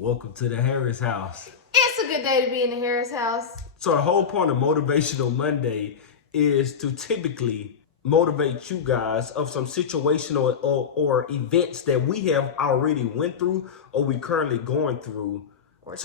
Welcome to the Harris house. It's a good day to be in the Harris house. So the whole point of Motivational Monday is to typically motivate you guys of some situational or events that we have already went through or we currently going through Or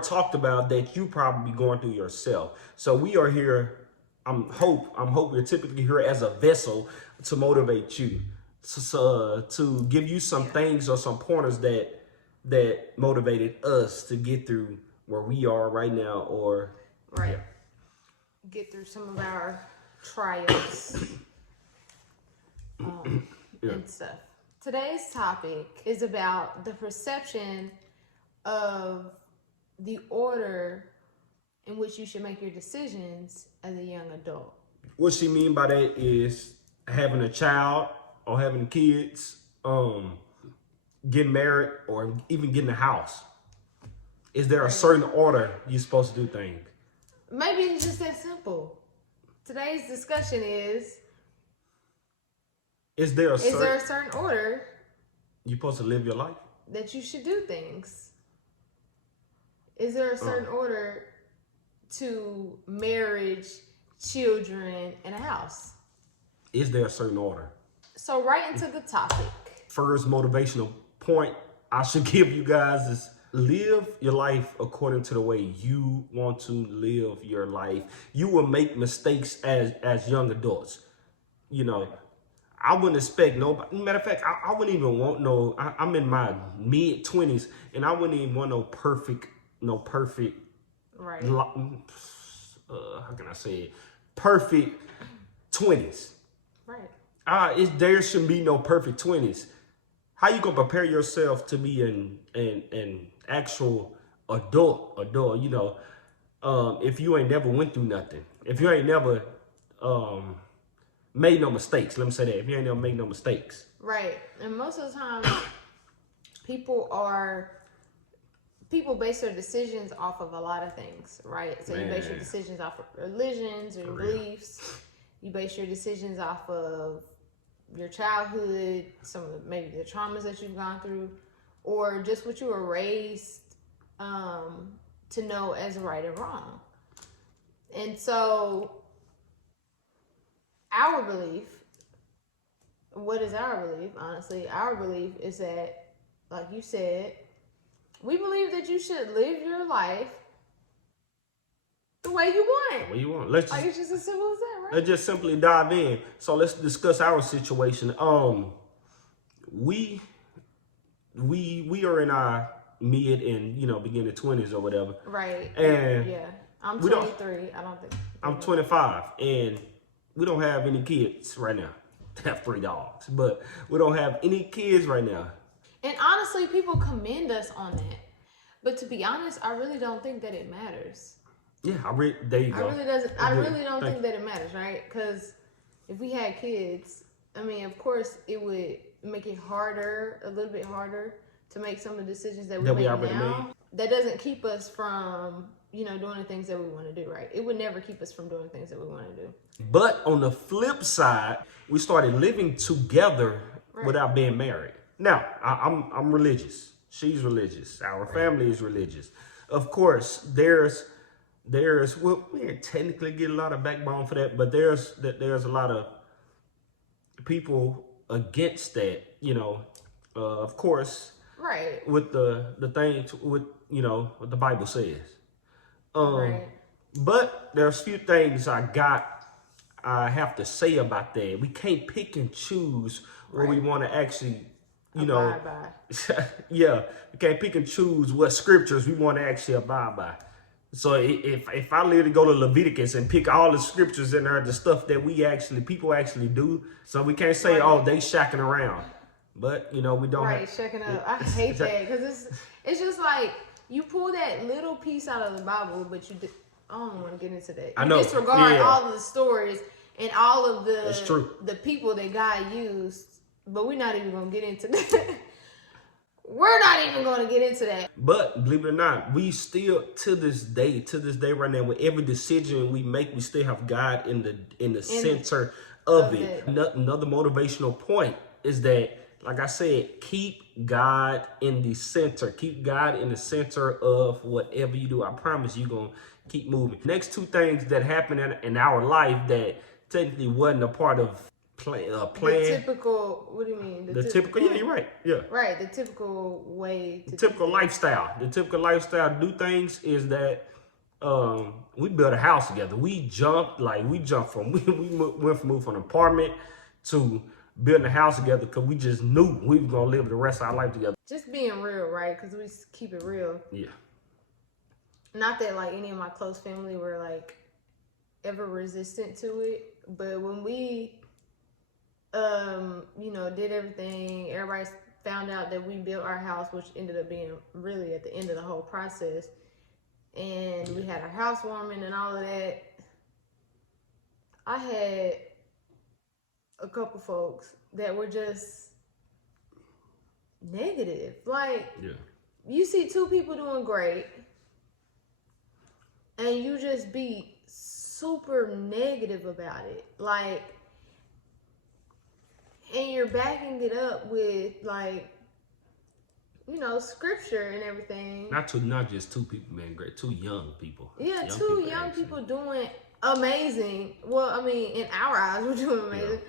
talked about that you probably going through yourself. So we are here. I'm hope we're typically here as a vessel to motivate you, to give you some things or some pointers that motivated us to get through where we are right now, or get through some of our trials and stuff. Today's topic is about the perception of the order in which you should make your decisions as a young adult. What she mean by that is having a child or having kids, getting married, or even getting a house. Is there a certain order you're supposed to do things? Maybe it's just that simple. Today's discussion is there a certain order you're supposed to live your life? That you should do things? Is there a certain order to marriage, children, and a house? Is there a certain order? So right into the topic. First motivational point I should give you guys is live your life according to the way you want to live your life. You will make mistakes as young adults. You know, I wouldn't expect nobody. Matter of fact, I wouldn't even want I'm in my mid-20s, and I wouldn't even want no perfect. Right. How can I say it? Perfect 20s. Right. There shouldn't be no perfect 20s. How you gonna prepare yourself to be an actual adult? You know, if you ain't never went through nothing, if you ain't never made no mistakes. Let me say that. If you ain't never made no mistakes. Right. And most of the time, people base their decisions off of a lot of things, right? So you base your decisions off of religions or your beliefs. You base your decisions off of your childhood, maybe the traumas that you've gone through, or just what you were raised to know as right and wrong. And so our belief, what is our belief? Honestly, our belief is that, like you said, we believe that you should live your life the way you want. The way you want. It's just as simple as that, right? Let's just simply dive in. So let's discuss our situation. We are in our mid and beginning 20s or whatever. Right. And yeah, I'm 23. I don't think I'm 25, and we don't have any kids right now. We have 3 dogs, but we don't have any kids right now. And honestly, people commend us on that. But to be honest, I really don't think that it matters. Yeah, there you go. I really don't think that it matters, right? Because if we had kids, I mean, of course, it would make it a little bit harder to make some of the decisions that we make now. That doesn't keep us from, doing the things that we want to do, right? It would never keep us from doing things that we want to do. But on the flip side, we started living together without being married. Now, I'm religious. She's religious. Our family is religious. Of course, there's well, we didn't technically get a lot of backbone for that, but there's a lot of people against that, of course. Right. With the thing with what the Bible says. But there's a few things I have to say about that. We can't pick and choose where we want to actually abide by. Yeah, we can't pick and choose what scriptures we want to actually abide by. So if I literally go to Leviticus and pick all the scriptures in there, the stuff that people actually do, so we can't say, oh, they shacking around. But, we don't shacking up. I hate that because it's just like you pull that little piece out of the Bible, but I don't want to get into that. You disregard all of the stories and all of the people that God used, but we're not even going to get into that. We're not even going to get into that. But believe it or not, we still to this day right now, with every decision we make, we still have God in the center of it. Another motivational point is that, like I said, keep keep God in the center. Keep God in the center of whatever you do. I promise you're going to keep moving. Next two things that happen in our life that technically wasn't a part of plan. The typical, what do you mean? The typical, yeah, you're right. Yeah. Right, the typical way to The typical lifestyle. The typical lifestyle to do things is that we built a house together. We jumped from moved from an apartment to building a house together because we just knew we were gonna live the rest of our life together. Just being real, right? Because we keep it real. Yeah. Not that like any of my close family were like ever resistant to it, but when we, did everything, everybody found out that we built our house, which ended up being really at the end of the whole process, and we had our housewarming and all of that. I had a couple folks that were just negative. Like, you see two people doing great, and you just be super negative about it. Like, and you're backing it up with like, scripture and everything. Not just two people, man. Great, two young people. Yeah, two young people doing amazing. Well, I mean, in our eyes, we're doing amazing.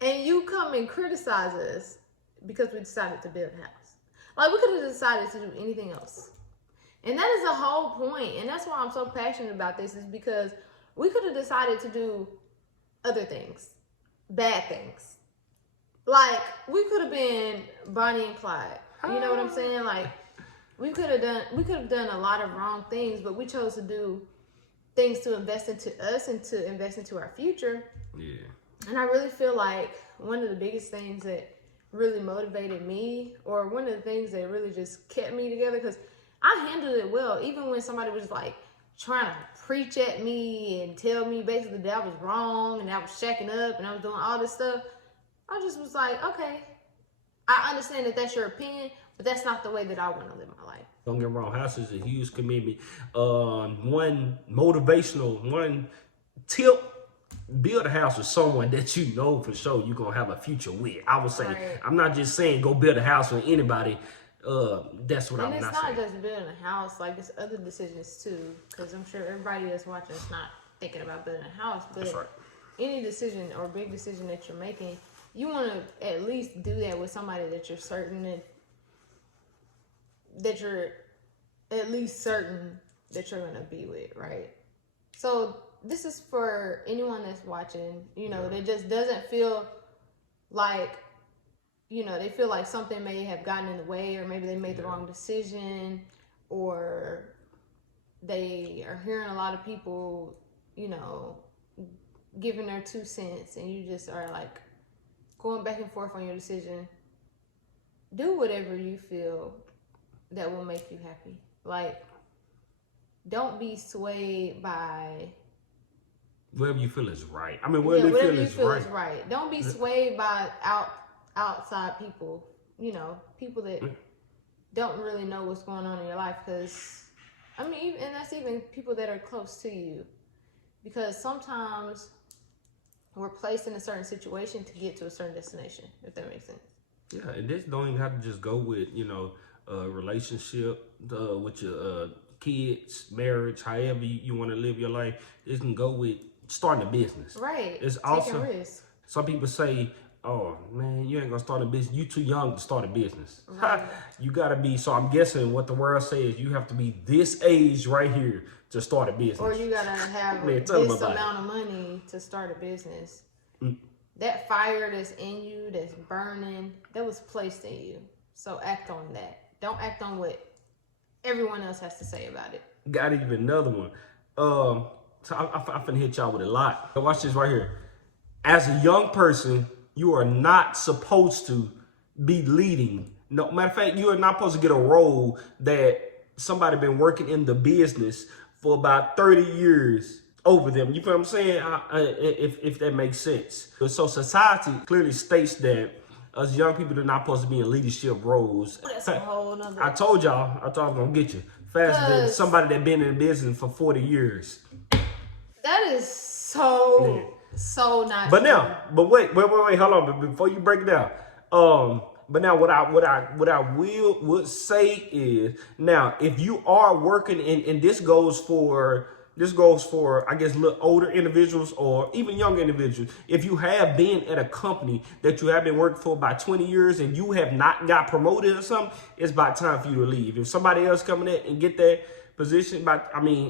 Yeah. And you come and criticize us because we decided to build a house. Like, we could have decided to do anything else. And that is the whole point. And that's why I'm so passionate about this, is because we could have decided to do other things. Bad things. Like, we could have been Bonnie and Clyde. You know what I'm saying? Like, we could have done a lot of wrong things, but we chose to do things to invest into us and to invest into our future. Yeah. And I really feel like one of the biggest things that really motivated me, or one of the things that really just kept me together, because I handled it well, even when somebody was like trying to preach at me and tell me basically that I was wrong and I was shacking up and I was doing all this stuff. I just was like, okay, I understand that that's your opinion, but that's not the way that I want to live my life. Don't get me wrong, house is a huge commitment. One tip: build a house with someone that you know for sure you're gonna have a future with. I would say, right. I'm not just saying go build a house with anybody. That's what I'm not saying. And it's not just building a house, like it's other decisions too, because I'm sure everybody that's watching is not thinking about building a house, but that's right. Any decision or big decision that you're making, you want to at least do that with somebody that you're certain that you're at least certain that you're going to be with, right? So this is for anyone that's watching, that just doesn't feel like, they feel like something may have gotten in the way, or maybe they made the wrong decision, or they are hearing a lot of people, giving their 2 cents, and you just are like going back and forth on your decision. Do whatever you feel that will make you happy. Like, don't be swayed by whatever you feel is right. I mean, whatever you feel is right. Don't be swayed by outside people, people that don't really know what's going on in your life. Because, and that's even people that are close to you. Because sometimes we're placed in a certain situation to get to a certain destination, if that makes sense. Yeah, and this don't even have to just go with, a relationship with your kids, marriage, however you want to live your life. This can go with starting a business. Right. It's also, risk. Some people say, oh, man, you ain't going to start a business. You too young to start a business. Right. You got to be, so I'm guessing what the world says, you have to be this age right here to start a business. Or you got to have this amount of money to start a business. That fire that's in you, that's burning, that was placed in you. So act on that. Don't act on what everyone else has to say about it. Got even another one. So I'm finna hit y'all with a lot. Watch this right here. As a young person, you are not supposed to be leading. No, matter of fact, you are not supposed to get a role that somebody been working in the business for about 30 years over them. You feel what I'm saying? If that makes sense. So society clearly states that us young people are not supposed to be in leadership roles. That's a whole nother. I told y'all I was gonna get you faster than somebody that been in the business for 40 years. That is so not. But true. But wait, hold on. But before you break it down, But now what I would say is, now if you are working, and this goes for I guess little older individuals or even young individuals. If you have been at a company that you have been working for about 20 years and you have not got promoted or something, it's about time for you to leave. If somebody else coming in and get that position,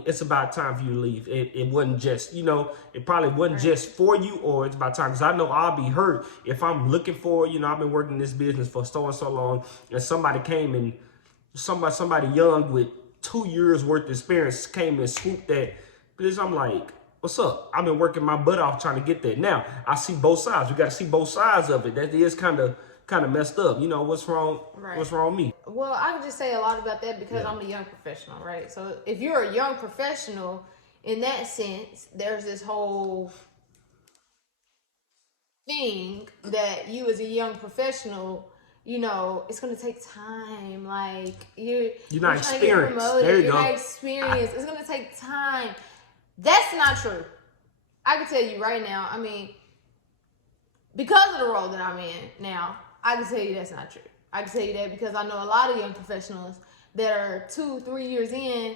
it's about time for you to leave. It wasn't just, it probably wasn't just for you, or it's about time. Because I know I'll be hurt if I'm looking for, I've been working in this business for so and so long, and somebody came and somebody young with 2 years worth of experience came and swooped that. Because I'm like, what's up? I've been working my butt off trying to get there. Now I see both sides. We got to see both sides of it. That is kind of messed up. What's wrong? Right. What's wrong with me? Well, I can just say a lot about that because I'm a young professional, right? So if you're a young professional, in that sense, there's this whole thing that you as a young professional, it's going to take time. Like you're not experienced. There you you're go. Not experienced. It's going to take time. That's not true. I can tell you right now. I mean, because of the role that I'm in now, I can tell you that's not true. I can tell you that because I know a lot of young professionals that are 2-3 years in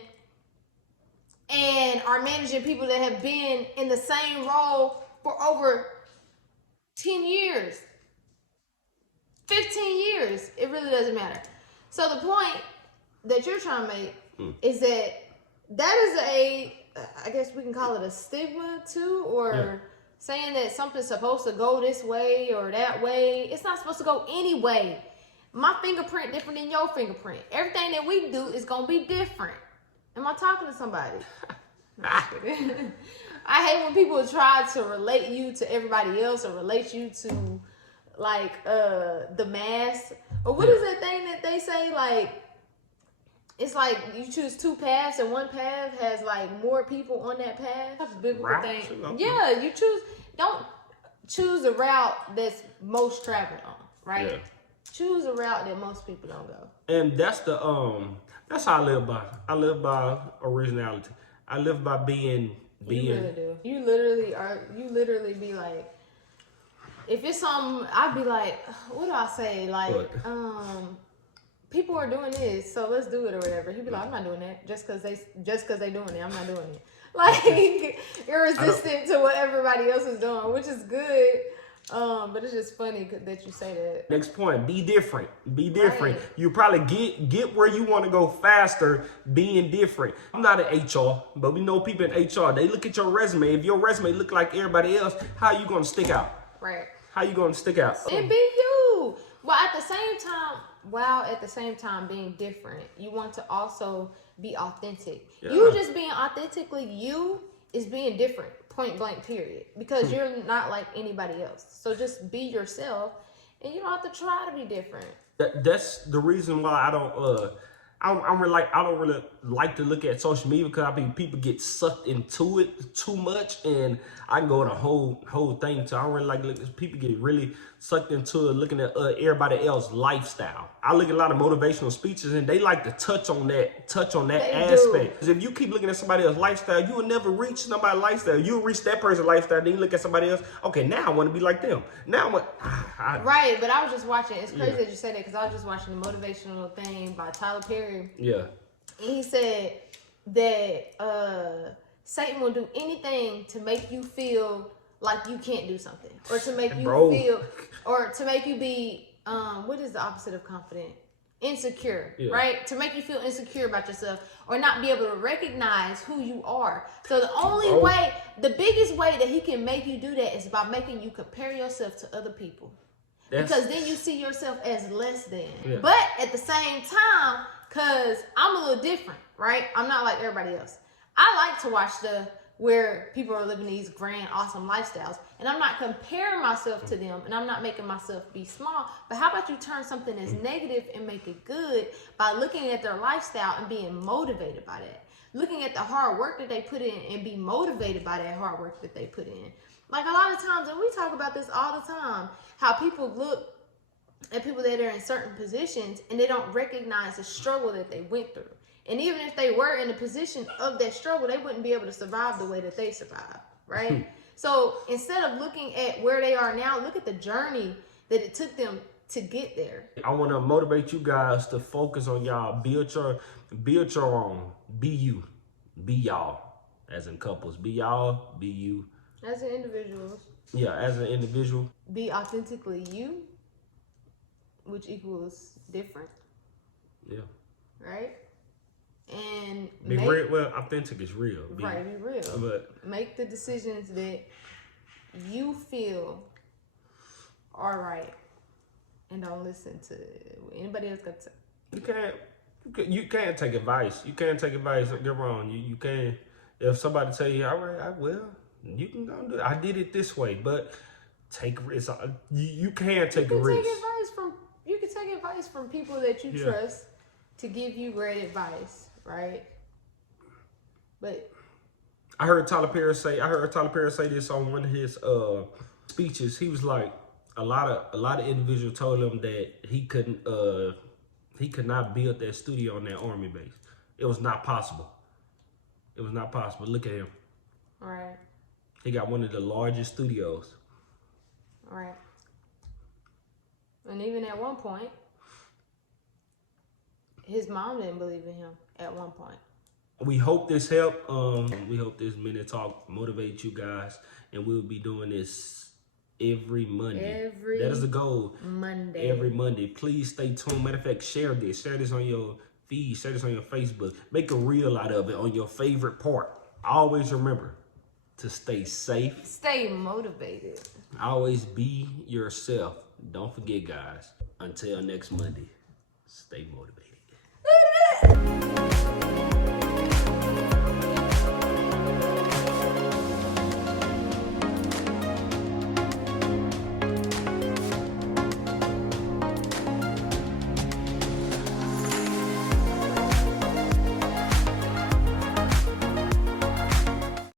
and are managing people that have been in the same role for over 10 years, 15 years. It really doesn't matter. So the point that you're trying to make is that is I guess we can call it a stigma too, or saying that something's supposed to go this way or that way. It's not supposed to go any way. My fingerprint different than your fingerprint. Everything that we do is going to be different. Am I talking to somebody? I hate when people try to relate you to everybody else or relate you to like the mass. Or what is that thing that they say? Like, it's like you choose two paths and one path has like more people on that path. That's a biblical thing. Yeah, don't choose a route that's most traveled on, right? Yeah. Choose a route that most people don't go. And that's that's how I live by. I live by originality. I live by being. You really do. You literally be like, if it's something, I'd be like, what do I say? Like, people are doing this, so let's do it or whatever. He'd be like, I'm not doing that just because they doing it. I'm not doing it. Like, you're resistant to what everybody else is doing, which is good. But it's just funny that you say that. Next point, be different. Be different. Right. You probably get where you want to go faster being different. I'm not an HR, but we know people in HR, they look at your resume. If your resume look like everybody else, how are you going to stick out? Right. How you going to stick out? And be you. While at the same time being different, you want to also be authentic. Yeah. You just being authentically you is being different. Point blank, period. Because you're not like anybody else. So just be yourself, and you don't have to try to be different. That's the reason why I don't really like to look at social media, because I think people get sucked into it too much, and I can go in a whole thing. So I don't really like people get really sucked into it, looking at everybody else's lifestyle. I look at a lot of motivational speeches, and they like to touch on that aspect. Because if you keep looking at somebody else's lifestyle, you will never reach somebody's lifestyle. You'll reach that person's lifestyle, then you look at somebody else. Okay, now I want to be like them. Now right, but I was just watching. It's crazy that you say that, because I was just watching the motivational thing by Tyler Perry. Yeah. And he said that Satan will do anything to make you feel like you can't do something, or to make you feel, or to make you be, what is the opposite of confident? Insecure, right? To make you feel insecure about yourself, or not be able to recognize who you are. So the biggest way that he can make you do that is by making you compare yourself to other people. Because then you see yourself as less than. Yeah. But at the same time, because I'm a little different, right? I'm not like everybody else. I like to watch stuff where people are living these grand, awesome lifestyles, and I'm not comparing myself to them, and I'm not making myself be small. But how about you turn something that's negative and make it good by looking at their lifestyle and being motivated by that? Looking at the hard work that they put in and be motivated by that hard work that they put in. Like a lot of times, and we talk about this all the time, how people look at people that are in certain positions and they don't recognize the struggle that they went through. And even if they were in a position of that struggle, they wouldn't be able to survive the way that they survived, right? So instead of looking at where they are now, look at the journey that it took them to get there. I want to motivate you guys to focus on y'all. Build your own. Be you. Be y'all. As in couples. Be y'all. Be you. As an individual. Yeah, as an individual. Be authentically you, which equals different. Yeah. Right? And be real. Well, authentic is real. Be real. But make the decisions that you feel are right, and don't listen to anybody else got to say. You can't take advice. You can't take advice. Get wrong. You can't. If somebody tell you, all right, you can go do it. I did it this way, but take risks. You can take a risk. You can take advice from people that you trust to give you great advice, right? But I heard Tyler Perry say this on one of his speeches. He was like, a lot of individuals told him that he could not build that studio on that army base. It was not possible. It was not possible. Look at him. All right. He got one of the largest studios. All right. And even at one point, his mom didn't believe in him at one point. We hope this helped. We hope this Minute Talk motivate you guys. And we'll be doing this every Monday. That is the goal. Monday. Every Monday. Please stay tuned. Matter of fact, share this. Share this on your feed. Share this on your Facebook. Make a reel out of it on your favorite part. Always remember to stay safe. Stay motivated. Always be yourself. Don't forget, guys. Until next Monday, stay motivated.